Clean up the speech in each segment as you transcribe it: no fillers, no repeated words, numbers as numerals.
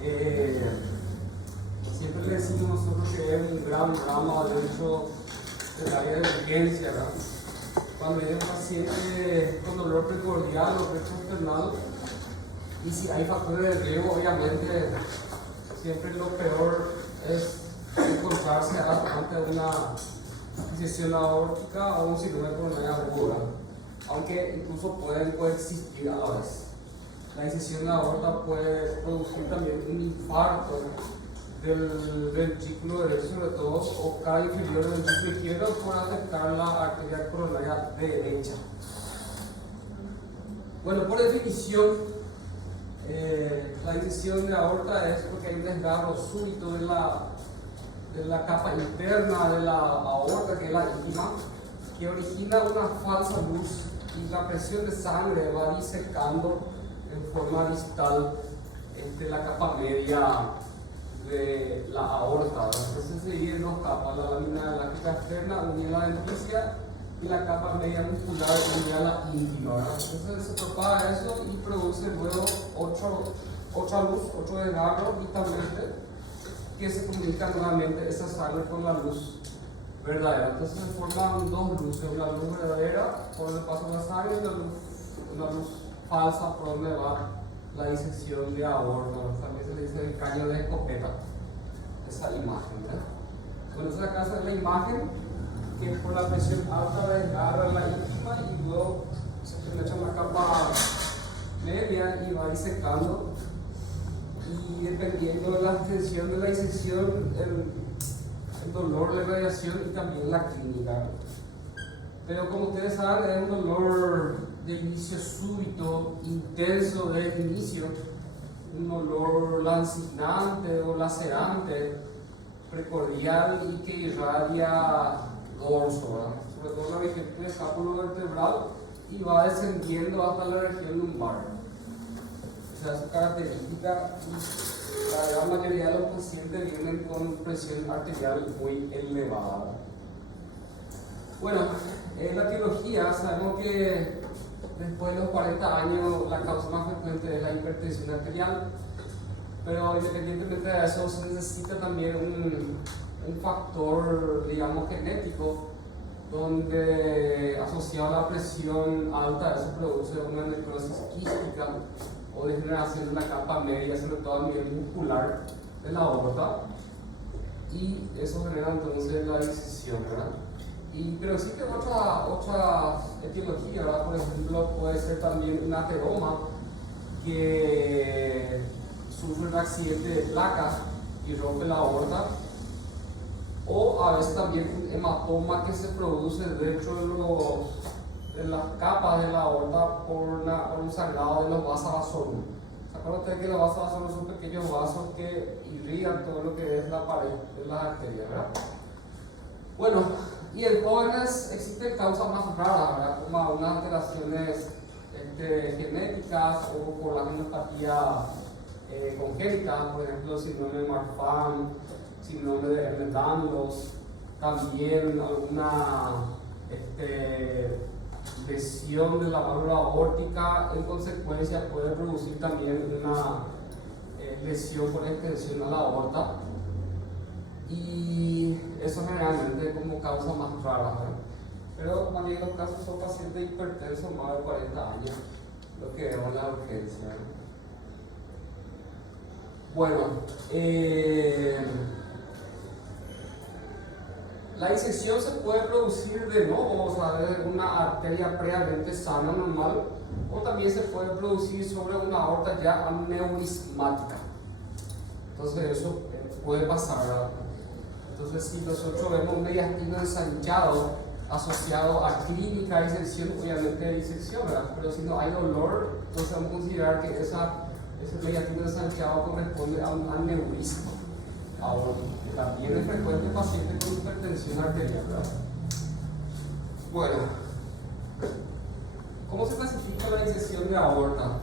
Eh, Siempre le decimos nosotros que es un gran drama, de hecho, del área de urgencia, ¿verdad? Cuando viene un paciente con dolor precordial o retroesternal, y si hay factores de riesgo, obviamente, siempre lo peor es encontrarse ante una disección aórtica o un síndrome coronario agudo, aunque incluso pueden coexistir a la vez. La disección de aorta puede producir también un infarto del ventrículo derecho, sobre todo, o cara inferior del ventrículo izquierdo, por afectar la arteria coronaria derecha. Bueno, por definición, la disección de aorta es porque hay un desgarro súbito de la capa interna de la aorta, que es la íntima, que origina una falsa luz, y la presión de sangre va disecando en forma distal la capa media de la aorta. Entonces se divide en dos capas: la lámina elástica externa unida a la denticia y la capa media muscular unida a la íntima. Entonces se propaga eso y produce luego otra luz, otro desgarro distalmente, que se comunica nuevamente esa sangre con la luz verdadera. Entonces se forman dos luces: una luz verdadera por donde pasa la sangre y una luz falsa por donde va la disección de aorta. También se le dice el caño de escopeta, esa imagen, ¿verdad? Bueno, esa acá es la imagen que por la presión alta desgarra la íntima y luego se penetra en la capa media y va disecando, y dependiendo de la extensión de la disección, el dolor, la radiación y también la clínica. Pero como ustedes saben, es un dolor de inicio súbito, intenso desde el inicio, un dolor lancinante o lacerante, precordial y que irradia dorso, ¿verdad? Sobre todo la región del escápulo vertebral, y va descendiendo hasta la región lumbar. Esa es su característica. La gran mayoría de los pacientes vienen con presión arterial muy elevada. Bueno, en la etiología sabemos que después de los 40 años la causa más frecuente es la hipertensión arterial, pero independientemente de eso se necesita también un factor, digamos, genético, donde asociado a la presión alta eso produce una necrosis quística o degeneración de la capa media, sobre todo a nivel muscular de la aorta, y eso genera entonces la disección, ¿verdad? Pero existe otra etiología, ¿verdad? Por ejemplo, puede ser también un ateroma que sufre un accidente de placas y rompe la aorta, o a veces también un hematoma que se produce dentro de las capas de la aorta por un sangrado de los vasos vasorum. ¿Se acuerdan ustedes que los vasos vasorum son pequeños vasos que irrigan todo lo que es la pared de las arterias, ¿verdad? Bueno, y en jóvenes existen causas más raras, ¿verdad? Como algunas alteraciones genéticas o por la genopatía congénita, por ejemplo, síndrome de Marfan, síndrome de Ehlers-Danlos, también alguna lesión de la válvula aórtica. En consecuencia puede producir también una lesión por extensión a la aorta, y eso generalmente como causa más rara, ¿verdad? Pero la mayoría de los casos son pacientes hipertensos más de 40 años, lo que vemos en la urgencia, ¿no? Bueno, la disección se puede producir de nuevo, o sea, de una arteria previamente sana, normal, o también se puede producir sobre una aorta ya aneurismática. Entonces eso puede pasar, ¿verdad? Entonces, si nosotros vemos un mediastino ensanchado asociado a clínica de disección, obviamente hay disección, ¿verdad? Pero si no hay dolor, entonces vamos a considerar que ese mediastino ensanchado corresponde a un aneurisma. Ahora, también es frecuente en pacientes con hipertensión arterial, ¿verdad? Bueno, ¿cómo se clasifica la disección de aorta?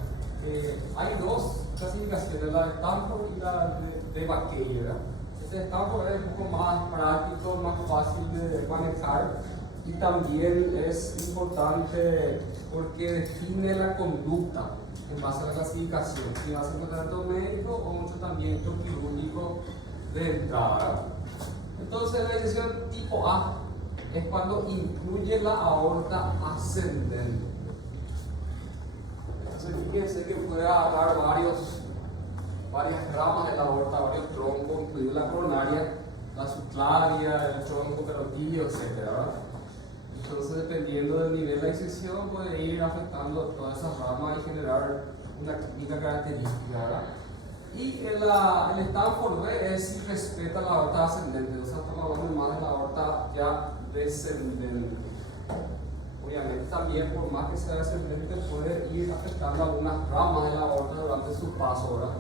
Hay dos clasificaciones, la de Stanford y la de Baquet, ¿verdad? Este Stanford es un poco más práctico, más fácil de manejar, y también es importante porque define la conducta en base a la clasificación, si va a ser un tratamiento médico o un tratamiento tratamiento quirúrgico de entrada. Entonces la disección tipo A es cuando incluye la aorta ascendente. Entonces fíjense que puede agarrar varias ramas de la aorta, varios troncos, incluida la coronaria, la subclavia, el tronco carotidio, etc. Entonces, dependiendo del nivel de disección, puede ir afectando todas esas ramas y generar una clínica característica, ¿verdad? Y el Stanford B es si respeta la aorta ascendente, o sea, estamos hablando más de la aorta ya descendente. Obviamente también, por más que sea descendente, puede ir afectando algunas ramas de la aorta durante su paso, ¿verdad?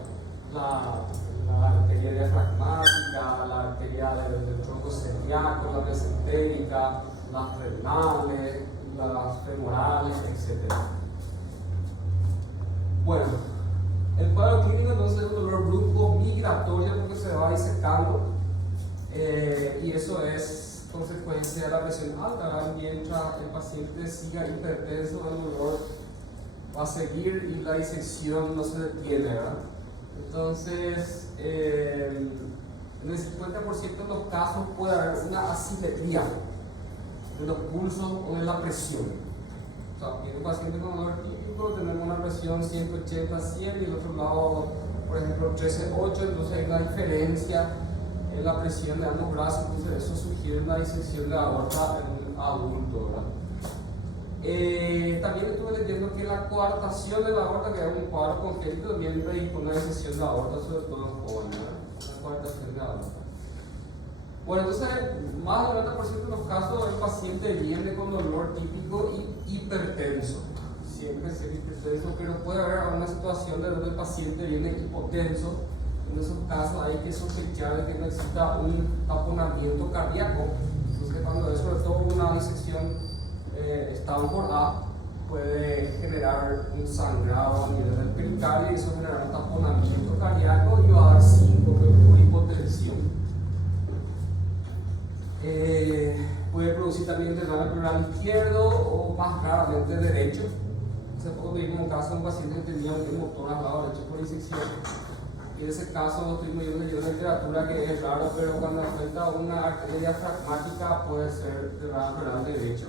La arteria diafragmática, la arteria del tronco celíaco, la mesentérica, las renales, las femorales, etc. Bueno, el cuadro clínico entonces es un dolor brusco migratorio porque se va disecando y eso es consecuencia de la presión alta, ¿verdad? Mientras el paciente siga hipertenso, el dolor va a seguir y la disección no se detiene, ¿verdad? Entonces, en el 50% de los casos puede haber una asimetría de los pulsos o de la presión. O sea, tiene un paciente con dolor típico, tenemos una presión 180-100 y el otro lado, por ejemplo, 13-8, entonces hay una diferencia en la presión de ambos brazos, entonces eso sugiere una disección de aorta en un adulto, ¿verdad? También estuve leyendo que la coartación de la aorta, que es un cuadro congénito, también predispone a una disección de aorta, sobre todo en jóvenes, ¿verdad? La coartación de aorta. Bueno, entonces, más del 90% de los casos el paciente viene con dolor típico y hipertenso. Siempre es hipertenso, pero puede haber una situación de donde el paciente viene hipotenso. En esos casos hay que sospechar de que necesita un taponamiento cardíaco. Entonces, cuando es sobre todo una disección Stanford A, puede generar un sangrado a nivel del pericardio y eso generará un taponamiento cardíaco y va a dar síncope por hipotensión. Puede producir también derrame pleural izquierdo o más raramente derecho. Hace poco tuvimos un caso de un paciente que tenía un motor al lado derecho por disección. Y en ese caso estuvimos viendo en la literatura que es raro, pero cuando afecta una arteria diafragmática puede ser derrame pleural derecho.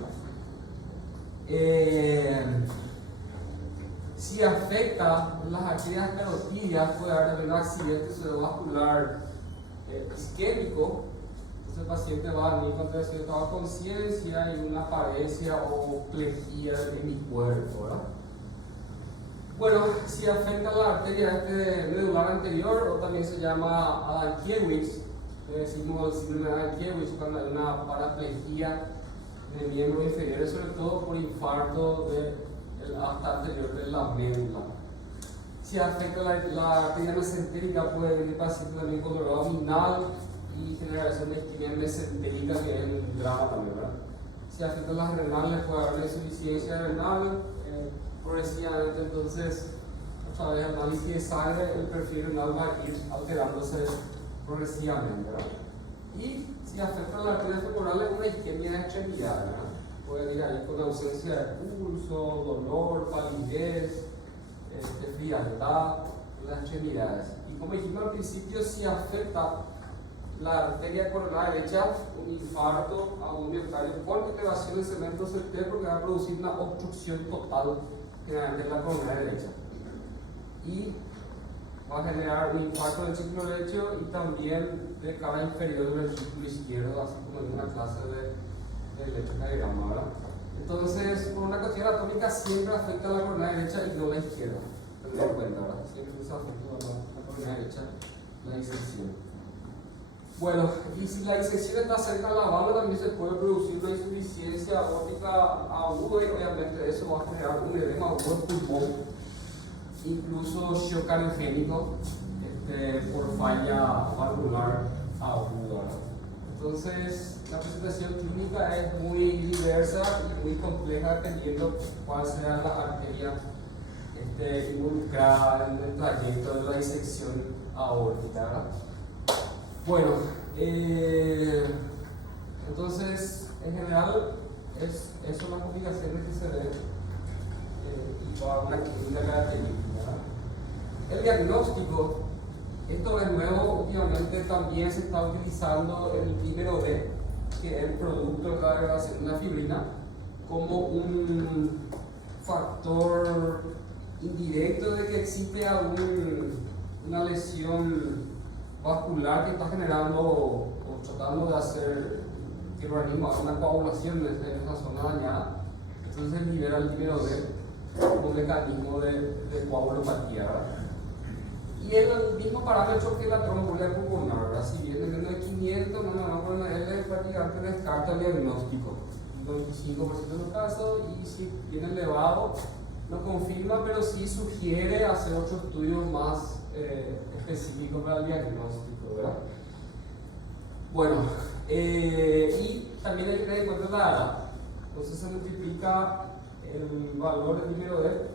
Si afecta las arterias carotidias, puede haber un accidente cerebrovascular isquémico. El paciente va a venir con cierta conciencia y una paresia o plejía en mi cuerpo, ¿verdad? Bueno, si afecta la arteria medular anterior, o también se llama Adam-Kiewicz, le decimos síndrome de Adam-Kiewicz, cuando hay una paraplejía de miembros inferiores, sobre todo por infarto del asta anterior de la médula. Si afecta la arteria mesentérica, puede venir paciente también con dolor abdominal y generación de isquemia mesentérica, que es un drama también, ¿verdad? Si afecta las renales, puede haber insuficiencia renal progresivamente, entonces, otra vez el análisis de sangre, el perfil renal va a ir alterándose progresivamente, ¿verdad? Y si afecta las arterias femorales, una isquemia de extremidad, ¿verdad? Puede ir ahí con ausencia de pulso, dolor, palidez, frialdad en las extremidades. Y como dijimos al principio, si afecta la arteria coronaria derecha, un infarto a un miocardio con elevación de cemento certero, porque va a producir una obstrucción total generalmente en la coronaria derecha. Y va a generar un infarto del círculo derecho y también de cara inferior del círculo izquierdo, así como en una clase de electrocardiograma, ¿verdad? Entonces, por una cuestión anatómica, siempre afecta a la coronaria derecha y no la izquierda. Tened en cuenta, ¿verdad? Siempre se afecta a la coronaria derecha la disección. Bueno, y si la disección está cerca de la válvula, también se puede producir una insuficiencia aórtica aguda y obviamente eso va a generar un edema agudo del pulmón, incluso shock cardiogénico por falla valvular aguda. Entonces, la presentación clínica es muy diversa y muy compleja dependiendo cuál sea la arteria involucrada en el trayecto de la disección aórtica, ¿verdad? Bueno, entonces, en general, eso son las complicaciones que se ven y va a una clínica característica, ¿verdad? El diagnóstico, esto es actualmente también se está utilizando el dímero D, que es el producto de la degradación de la fibrina, como un factor indirecto de que existe una lesión vascular que está generando o tratando de hacer que el organismo haga una coagulación en esa zona dañada. Entonces libera el dímero D como un mecanismo de coagulopatía, ¿verdad? Y el mismo parámetro que la tromboembolia pulmonar, ¿verdad? Si viene menos de 500 nanomolar/ml, prácticamente descarta el diagnóstico, un 95% de los casos, y si viene elevado, no confirma, pero sí sugiere hacer otros estudios más específicos para el diagnóstico, ¿verdad? Bueno, y también hay que tener en cuenta la edad. Entonces se multiplica el valor del dímero D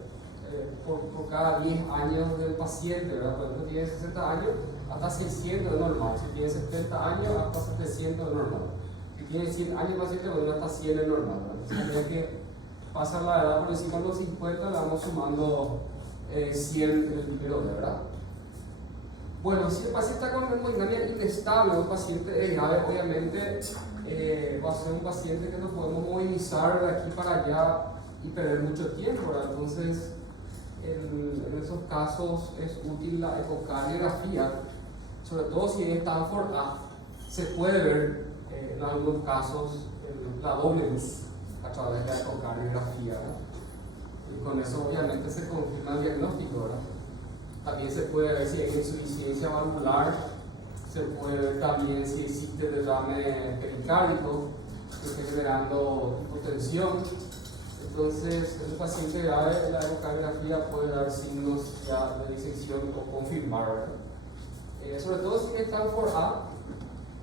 por cada 10 años del paciente, ¿verdad? Por ejemplo, tiene 60 años, hasta 600 es normal. Si tiene 70 años, hasta 700 es normal. Si tiene 100 años el paciente, bueno, hasta 100 es normal, ¿verdad? Entonces, que pasa la edad por encima de los 50, le vamos sumando 100 en el dímero D, ¿verdad? Bueno, si el paciente está con hemodinamia inestable, un paciente grave, obviamente va a ser un paciente que no podemos movilizar de aquí para allá y perder mucho tiempo, ¿verdad? Entonces, en esos casos es útil la ecocardiografía, sobre todo si en Stanford se puede ver en algunos casos la doble luz a través de la ecocardiografía, ¿verdad? Y con eso obviamente se confirma el diagnóstico, ¿verdad? También se puede ver si hay insuficiencia valvular, se puede ver también si existe derrame pericárdico que esté generando hipotensión. Entonces, en un paciente grave, la ecocardiografía puede dar signos ya de disección o confirmar, ¿verdad? Sobre todo si están por A.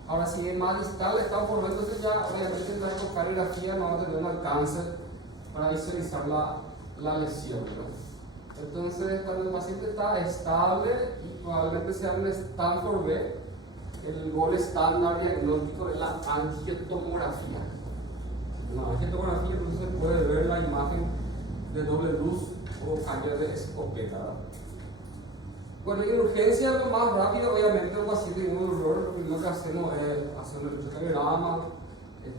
Ahora, si es más distal, están por B, entonces ya obviamente la ecocardiografía no va a tener un alcance para visualizar la lesión, ¿verdad? Entonces, cuando el paciente está estable y probablemente sea un Stanford B, el gol estándar diagnóstico es la angiotomografía. La angiotomografía, entonces se puede ver la imagen de doble luz o cambio de escopeta, ¿verdad? Bueno, y en urgencia, lo más rápido, obviamente, un paciente con un dolor, lo primero que hacemos es hacer un electrocardiograma,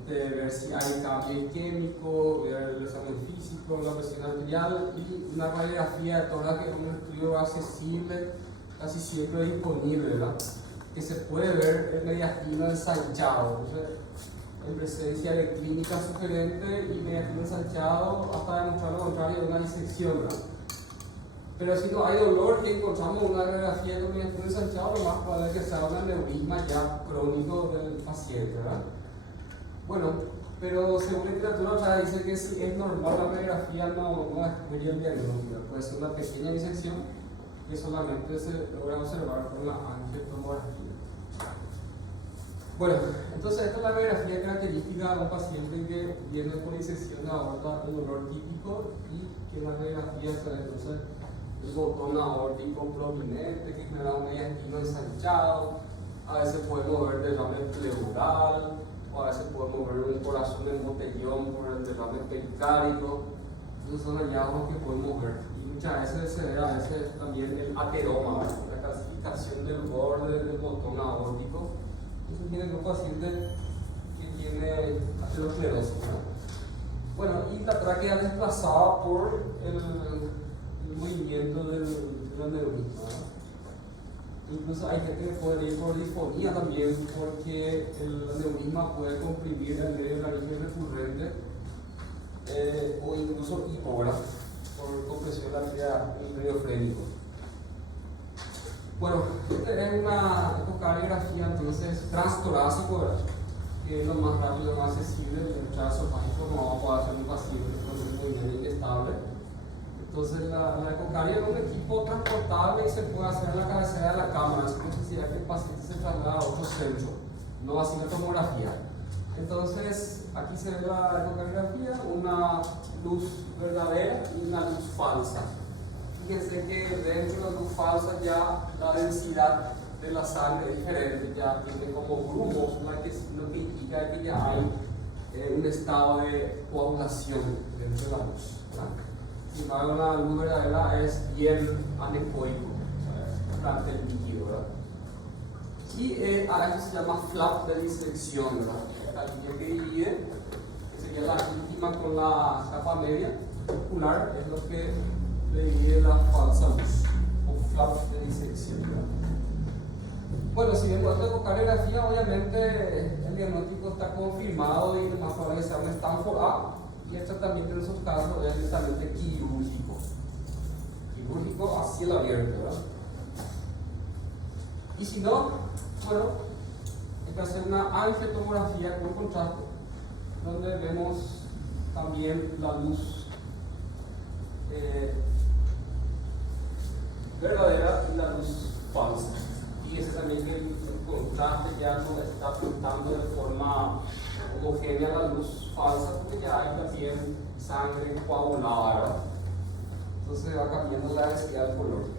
ver si hay cambio químico, ver el examen físico, la presión arterial y una radiografía de tórax, que es un estudio accesible, casi siempre disponible, ¿verdad? Que se puede ver el mediastino ensanchado. Entonces, en presencia de clínica sugerente y mediastino ensanchado, hasta demostrar lo contrario de una disección, ¿verdad? Pero si no hay dolor y encontramos una radiografía con mediastino ensanchado, lo más probable es que sea un aneurisma ya crónico del paciente, ¿verdad? Bueno, pero según la literatura, o sea, dice que si es normal la radiografía no excluye el diagnóstico, puede ser una pequeña disección que solamente se logra observar con la angiotomografía. Bueno, entonces esta es la radiografía característica de un paciente que viene con disección de aorta, el dolor típico, y que la radiografía se ve entonces el botón aórtico prominente que genera un mediastino ensanchado, a veces podemos ver derrame pleural, o a veces podemos ver un corazón en botellón por el derrame pericárdico. Esos son hallazgos que podemos ver. Y muchas veces se ve también el ateroma, la calcificación del borde del botón aórtico. Eso tiene un paciente que tiene aterosclerosis, ¿no? Bueno, y la tráquea desplazada por el movimiento del aneurisma, ¿no? Incluso hay gente que puede ir por disfonía también, porque el aneurisma puede comprimir el medio de la vía recurrente o incluso hipógrafo por compresión de la vía del medio frénico. Bueno, esta es una ecocardiografía entonces transtorácico, ¿verdad? Que es lo más rápido, lo más accesible. El trazo mágico no vamos a poder hacer un paciente con un movimiento inestable. Entonces la ecocardia es un equipo transportable y se puede hacer en la cabecera de la cámara sin necesidad que el paciente se traslade a otro centro, no así la tomografía. Entonces aquí se ve la ecocardiografía, una luz verdadera y una luz falsa. Fíjense que dentro de la luz falsa ya la densidad de la sangre es diferente, ya tiene como grumos, lo que indica que ya hay un estado de coagulación dentro de la luz, ¿verdad? Sin embargo, la luz verdadera es bien anecoico, bastante líquido, ¿verdad? Y a esto se llama flap de disección, ¿verdad? Esta línea que divide, que sería la íntima con la capa media ocular, es lo que le divide la falsa luz, o flap de disección, ¿verdad? Bueno, si bien con esta ecografía, obviamente el diagnóstico está confirmado y lo más probable es que sea un Stanford A, y el tratamiento en esos casos es netamente quirúrgico. Quirúrgico a cielo abierto, ¿verdad? Y si no, bueno, hay que hacer una angiotomografía con contraste, donde vemos también la luz verdadera y la luz falsa. Fíjese también que el contraste ya no está pintando de forma homogénea la luz falsa, porque ya hay también sangre coagulada, ¿verdad? Entonces va cambiando la densidad del color.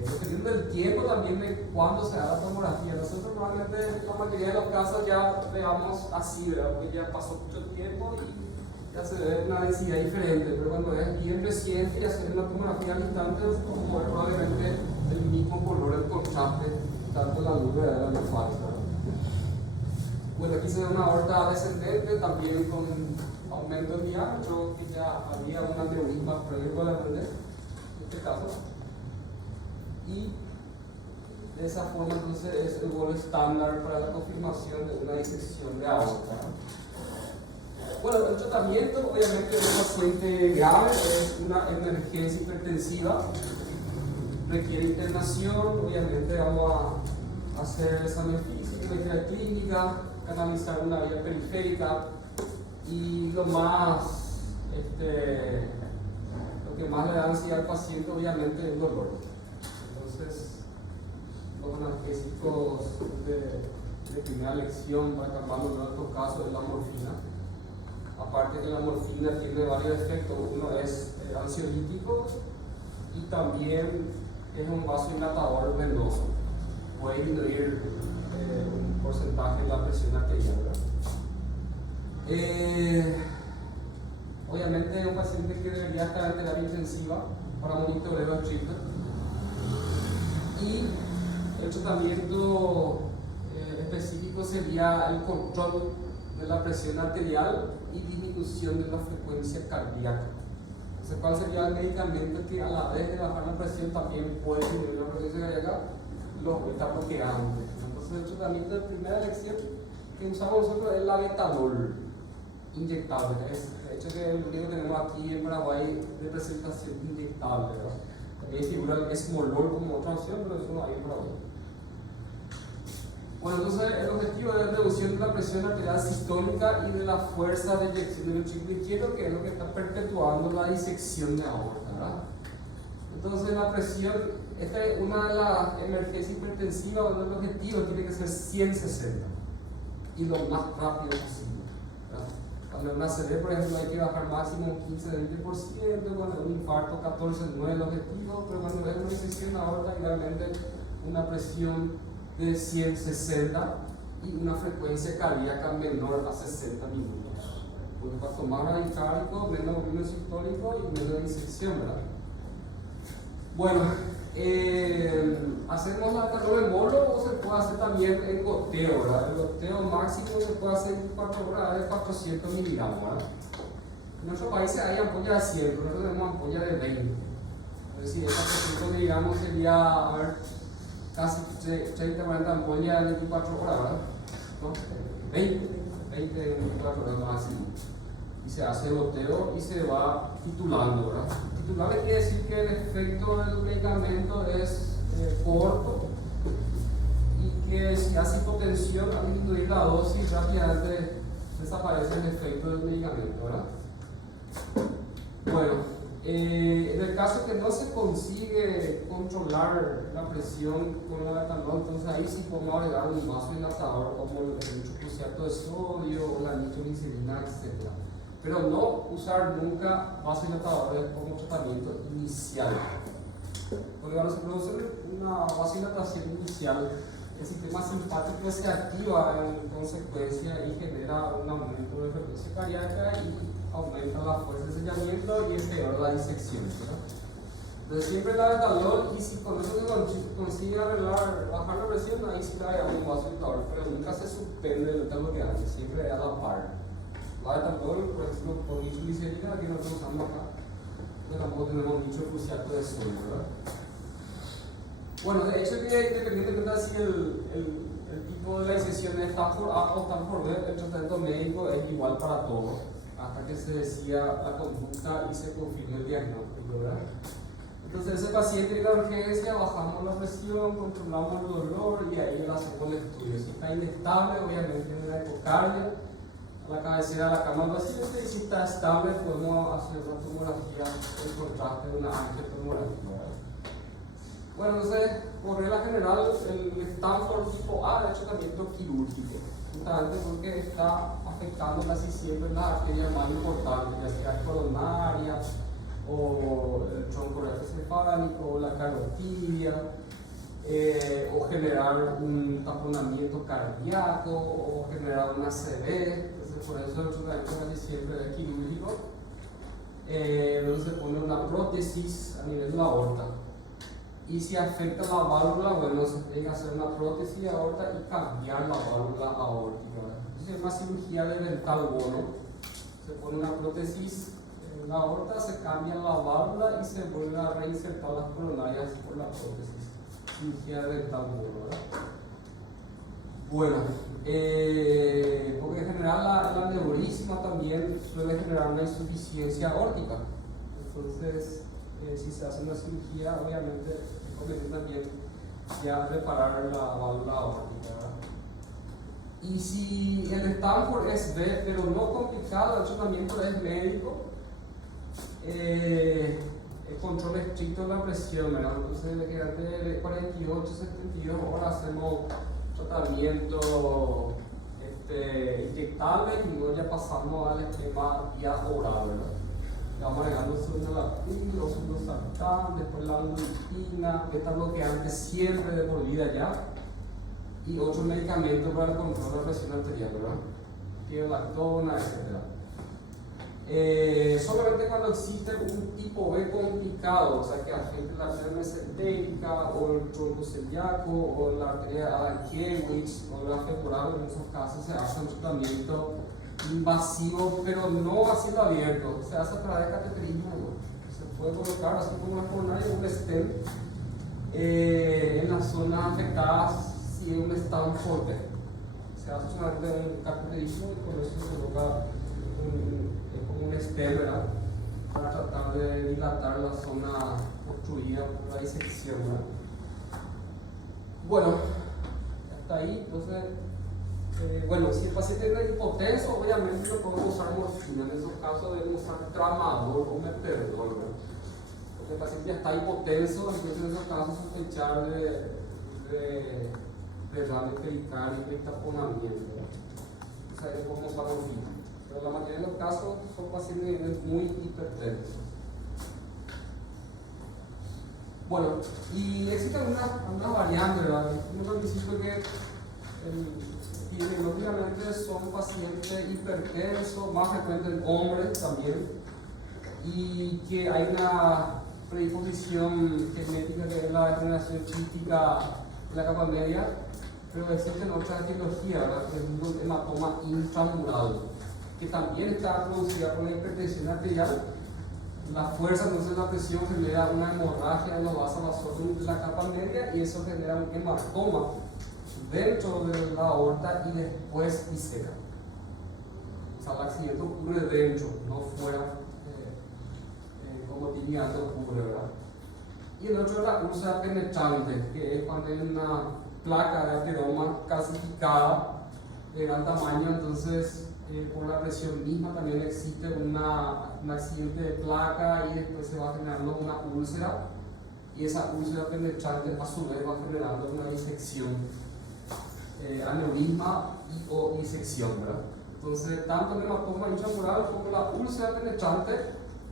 Dependiendo del tiempo también de cuándo se da la tomografía. Nosotros probablemente en la mayoría de los casos ya veamos así, ¿verdad? Porque ya pasó mucho tiempo y ya se ve una densidad diferente, pero cuando es bien reciente y hacer una tomografía al instante, como ver probablemente el mismo color, el contraste, tanto la luz verdadera como la falsa. Bueno, aquí se ve una aorta descendente, también con aumento de diámetro, que ya había un aneurisma previo probablemente, en este caso. Y de esa forma entonces es el vuelo estándar para la confirmación de una disección de aorta. Bueno, el tratamiento obviamente de un paciente grave es una emergencia hipertensiva, requiere internación, obviamente vamos a hacer examen físico, lectura clínica, canalizar una vía periférica y lo que más le da ansiedad al paciente obviamente es el dolor. Los analgésicos de primera elección para calmar los dolores en estos casos es la morfina. Aparte que la morfina tiene varios efectos, uno es ansiolítico y también es un vasodilatador venoso, puede disminuir un porcentaje de la presión arterial. Obviamente es un paciente que debería estar en terapia intensiva para monitoreo estricto. Y el tratamiento específico sería el control de la presión arterial y disminución de la frecuencia cardíaca. Entonces, ¿cuál sería el medicamento que a la vez de bajar la presión también puede disminuir la frecuencia cardíaca? Los beta bloqueantes. Entonces, el tratamiento de primera elección que usamos nosotros es la betanol inyectable. De hecho, que el único que tenemos aquí en Paraguay de presentación inyectable, ¿verdad? También figura el esmolol como otra opción, pero eso no hay en Paraguay. Bueno, entonces el objetivo es la reducción de la presión arterial sistólica y de la fuerza de eyección del ventriculo izquierdo, que es lo que está perpetuando la disección de aorta, ¿verdad? Entonces la presión, esta es una de las emergencias hipertensivas donde el objetivo tiene que ser 160 y lo más rápido posible, ¿verdad? Cuando en una ACV, por ejemplo, hay que bajar máximo un 15-20%, cuando en un infarto 14 no es el objetivo, pero cuando es una disección de aorta, idealmente una presión de 160 y una frecuencia cardíaca menor a 60 minutos. Porque cuanto más radicálico, menos volumen sistólico y menos disección, ¿verdad? Bueno, hacemos la betanol en bolo o se puede hacer también en goteo, ¿verdad? El goteo máximo se puede hacer en 4 horas de 400 miligramos, ¿verdad? En nuestros países hay ampollas de 100, nosotros tenemos ampollas de 20. Es decir, esas 400 miligramos sería, a ver, casi 30-40 ampollas en 24 horas, ¿verdad? ¿No? 20 en 24 horas máximo. Y se hace goteo y se va titulando, ¿verdad? Titular quiere decir que el efecto del medicamento es corto y que si hace hipotensión al disminuir la dosis rápidamente desaparece el efecto del medicamento, ¿verdad? Bueno, en el caso que no se consigue controlar la presión con la betanol, entonces ahí sí podemos agregar un vasodilatador como el nitrocruciato de sodio o la nitroglicerina, etc. Pero no usar nunca vasodilatadores como tratamiento inicial. Porque cuando se produce una vasodilatación inicial, el sistema simpático se activa en consecuencia y genera un aumento de frecuencia cardíaca y aumenta la fuerza de sellamiento y empeora la disección, ¿verdad? Entonces siempre la betalol, y si con eso se consigue arreglar, bajar la presión, ahí sí la llamamos vasodilatador, pero nunca se suspende el tal que hace, siempre a la par. La betalol, por ejemplo, por nitroglicerina, que nosotros usamos acá, pero tampoco tenemos nitrocruciato de sodio, ¿verdad? Bueno, de hecho que independientemente de si el tipo de la disección es Stanford A o Stanford B, el tratamiento médico es igual para todos, hasta que se decida la conducta y se confirme el diagnóstico, ¿verdad? Entonces ese paciente en la urgencia, bajamos la presión, controlamos el dolor y ahí le hacemos el estudio. Si está inestable, obviamente en una ecocardia, a la cabecera de la cama del paciente, y si está estable, podemos hacer una tomografía en contraste de una angiotomografía. Bueno, entonces, por regla general, el Stanford tipo A es tratamiento quirúrgico, justamente porque está afectando casi siempre las arterias más importantes, ya sea coronaria, o el tronco cefálico, o la carotidia, o generar un taponamiento cardíaco, o generar una ACV. Entonces, por eso el tratamiento casi siempre es quirúrgico. Luego se pone una prótesis a nivel de la aorta. Y si afecta la válvula, bueno, se tiene que hacer una prótesis de aorta y cambiar la válvula aórtica. Entonces, es una cirugía de dental bono. Se pone una prótesis en la aorta, se cambia la válvula y se vuelve a reinsertar las coronarias por la prótesis. Cirugía de dental bono, ¿verdad? Bueno, porque en general el aneurisma también suele generar una insuficiencia aórtica. Entonces, si se hace una cirugía, obviamente es conveniente también ya reparar la válvula aórtica, ¿verdad? Y si el Stanford es B, pero no complicado, el tratamiento es médico, el control estricto de la presión, ¿verdad? Entonces, de 48 a 72 horas hacemos tratamiento inyectable y luego ya pasamos al esquema vía oral, ¿verdad? Vamos agregando surinalapril, los sartán, después la androquina, beta bloqueante siempre de por vida ya, y otros medicamentos para el control de la presión arterial, ¿verdad? Piolactona, etc. Solamente cuando existe un tipo B complicado, o sea que afecte la arteria mesentérica o el tronco celíaco o la arteria Adam-Kiewicz o la femoral, en esos casos se hace un tratamiento invasivo, pero no a cielo abierto, se hace a través de cateterismo, ¿no? Se puede colocar así como una coronaria un stent en las zonas afectadas si es un Stanford B. Se hace solamente un cateterismo y con eso se coloca como un stent, ¿verdad? Para tratar de dilatar la zona obstruida por la disección, ¿verdad? Bueno, hasta ahí, entonces. Bueno, si el paciente es hipotenso, obviamente no podemos usar morfina. En esos casos debemos usar tramador o meterdol, ¿verdad? Porque el paciente ya está hipotenso, entonces en esos casos sospechar de derrame pericardio y taponamiento, ¿verdad? O sea, es como usar morfina. Pero la mayoría de los casos son pacientes muy hipertensos. Bueno, y existen algunas variantes, ¿verdad? Como al principio que epidemiológicamente son pacientes hipertensos, más frecuentes en hombres también, y que hay una predisposición genética que es la degeneración cística de la capa media, pero existen otras etiologías, ¿verdad? Por ejemplo, el hematoma intramural, que también está producida por la hipertensión arterial. La fuerza, entonces la presión genera una hemorragia de los vasos vasosos de la capa media y eso genera un hematoma dentro de la aorta y después viscera. O sea, el accidente ocurre dentro, no fuera, como típicamente ocurre, ¿verdad? Y el otro es la úlcera penetrante, que es cuando hay una placa de ateroma calcificada de gran tamaño, entonces por la presión misma también existe un accidente de placa y después se va generando una úlcera, y esa úlcera penetrante a su vez va generando una disección, aneurisma y o disección, ¿verdad? Entonces, tanto el hematoma intramural como la úlcera penetrante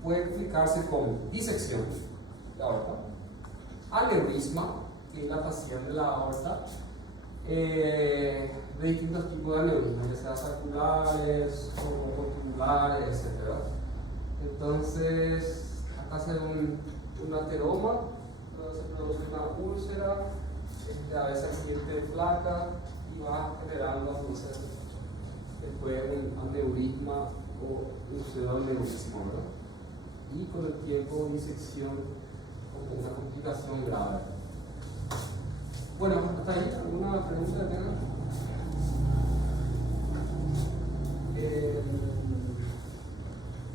puede explicarse con disección de la aorta, aneurisma, que es dilatación de la aorta, de distintos tipos de aneurismas, ya sea saculares o tubulares, etc. Entonces, acá se ve un un ateroma, se produce una úlcera, a veces el paciente flaca y va generando entonces después un aneurisma o un pseudoaneurisma, ¿verdad? Y con el tiempo disección como una complicación grave. Bueno, hasta ahí, ¿alguna pregunta de tema?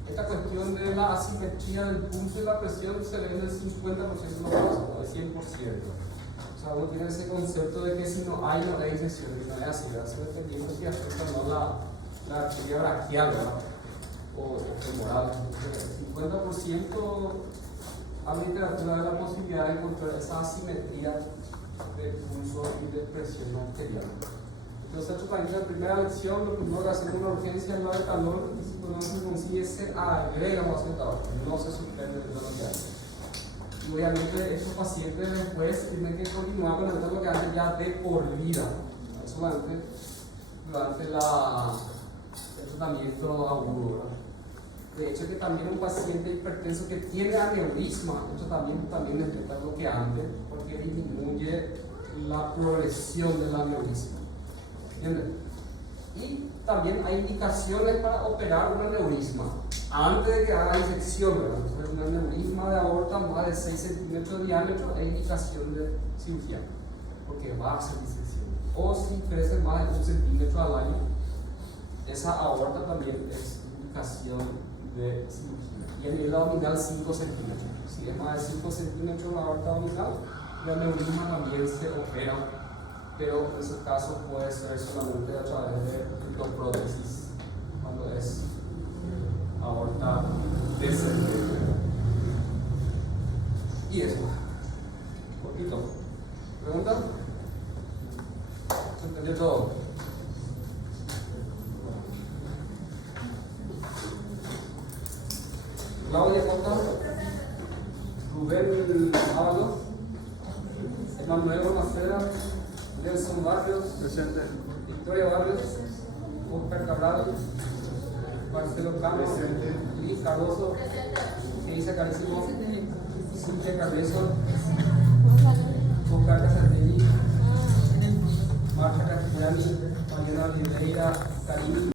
Esta cuestión de la asimetría del pulso y la presión se le ve del 50% no del 100%. O sea, uno tiene ese concepto de que si no hay, no hay disección, y no es así, ¿verdad? Dependiendo si afecta o no la arteria braquial, ¿verdad? O femoral. El 50% hay literatura de la posibilidad de encontrar esa asimetría de pulso y de presión arterial. Entonces, en la primera lección, lo primero que hacemos una urgencia es la de calor, y si no se consigue, se agrega más sentado, no se suspende el dolor que hace. Y obviamente, estos pacientes después tienen que continuar con el dolor que hace ya de por vida, no solamente durante el tratamiento agudo, ¿verdad? De hecho, que también un paciente hipertenso que tiene aneurisma, esto también necesita bloqueante, porque disminuye la progresión del aneurisma. ¿Entienden? Y también hay indicaciones para operar un aneurisma antes de que haga disección, ¿verdad? Entonces, un aneurisma de aorta más de 6 centímetros de diámetro es indicación de cirugía, porque va a hacer disección. O si crece más de 1 centímetro al año, esa aorta también es indicación de cirugía. Y a nivel abdominal 5 centímetros. Si es más de 5 centímetros la aorta abdominal, el aneurisma también se opera, pero en ese caso puede ser solamente a través de litoprótesis cuando es aorta descendente. Y eso, poquito. ¿Pregunta? ¿Se entendió todo? Claudia Costa, Rubén Ábalos, Emanuel Bonacera, Nelson Barrios, presente. Victoria Barrios, Oscar Cabral, Marcelo Campos, Liz Cardoso, Elisa Carísimo, Cintia Carrezo, Oscar Casanelli, Marta Castellani, Mariana Oliveira, Karim.